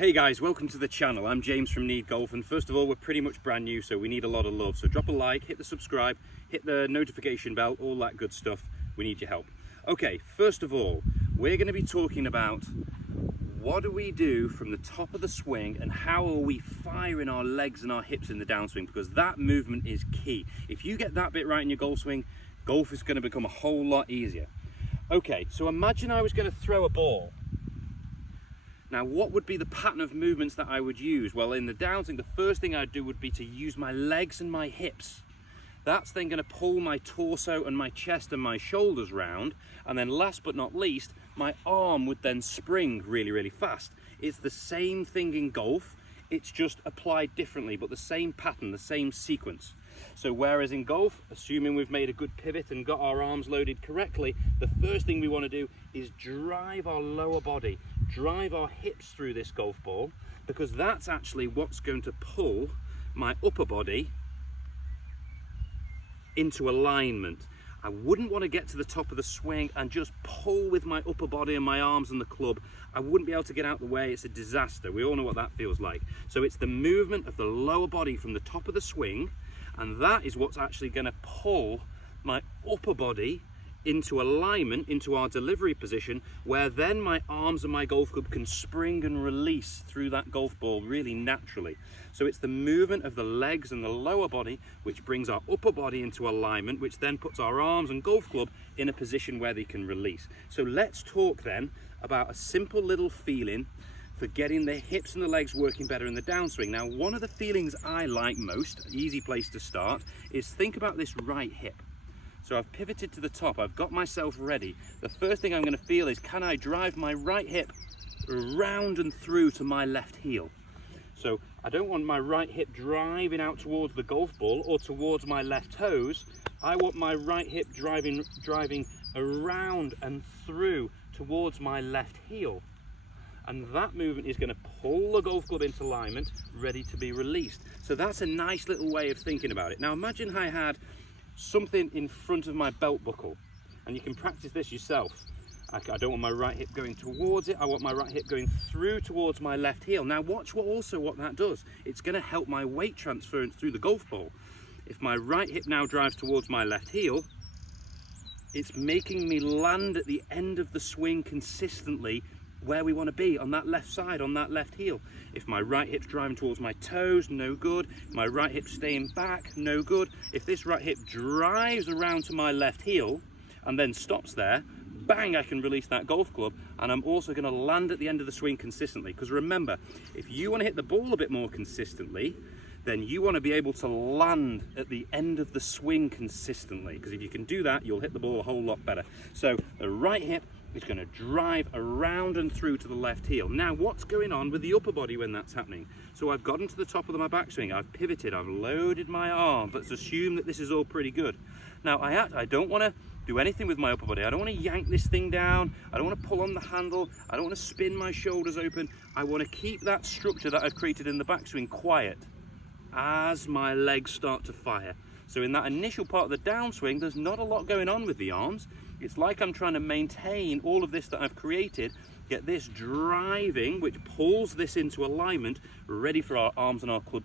Hey guys, welcome to the channel. I'm James from Need Golf, and first of all, we're pretty much brand new, so we need a lot of love. So drop a like, hit the subscribe, hit the notification bell, all that good stuff. We need your help. Okay, first of all, we're going to be talking about what do we do from the top of the swing and how are we firing our legs and our hips in the downswing, because that movement is key. If you get that bit right in your golf swing, golf is going to become a whole lot easier. Okay, so imagine I was going to throw a ball. Now, what would be the pattern of movements that I would use? Well, in the downswing, the first thing I'd do would be to use my legs and my hips. That's then going to pull my torso and my chest and my shoulders round. And then last but not least, my arm would then spring really, really fast. It's the same thing in golf. It's just applied differently, but the same pattern, the same sequence. So whereas in golf, assuming we've made a good pivot and got our arms loaded correctly, the first thing we want to do is drive our lower body, drive our hips through this golf ball, because that's actually what's going to pull my upper body into alignment. I wouldn't want to get to the top of the swing and just pull with my upper body and my arms and the club. I wouldn't be able to get out of the way. It's a disaster. We all know what that feels like. So it's the movement of the lower body from the top of the swing, and that is what's actually going to pull my upper body into alignment, into our delivery position, where then my arms and my golf club can spring and release through that golf ball really naturally. So it's the movement of the legs and the lower body which brings our upper body into alignment, which then puts our arms and golf club in a position where they can release. So let's talk then about a simple little feeling for getting the hips and the legs working better in the downswing. Now, one of the feelings I like most, an easy place to start, is think about this right hip. So I've pivoted to the top, I've got myself ready. The first thing I'm going to feel is, can I drive my right hip around and through to my left heel? So I don't want my right hip driving out towards the golf ball or towards my left toes. I want my right hip driving around and through towards my left heel. And that movement is going to pull the golf club into alignment, ready to be released. So that's a nice little way of thinking about it. Now imagine I had something in front of my belt buckle, and you can practice this yourself. I don't want my right hip going towards it, I want my right hip going through towards my left heel. Now watch what that does. It's going to help my weight transference through the golf ball. If my right hip now drives towards my left heel, it's making me land at the end of the swing consistently where we want to be, on that left side, on that left heel. If my right hip's driving towards my toes, no good. If my right hip's staying back, no good. If this right hip drives around to my left heel and then stops there, bang, I can release that golf club, and I'm also going to land at the end of the swing consistently. Because remember, if you want to hit the ball a bit more consistently, then you want to be able to land at the end of the swing consistently, because if you can do that, you'll hit the ball a whole lot better. So the right hip is going to drive around and through to the left heel. Now, what's going on with the upper body when that's happening? So I've gotten to the top of my backswing, I've pivoted, I've loaded my arms. Let's assume that this is all pretty good. Now, I don't want to do anything with my upper body. I don't want to yank this thing down. I don't want to pull on the handle. I don't want to spin my shoulders open. I want to keep that structure that I've created in the backswing quiet as my legs start to fire. So in that initial part of the downswing, there's not a lot going on with the arms. It's like I'm trying to maintain all of this that I've created, get this driving, which pulls this into alignment, ready for our arms and our club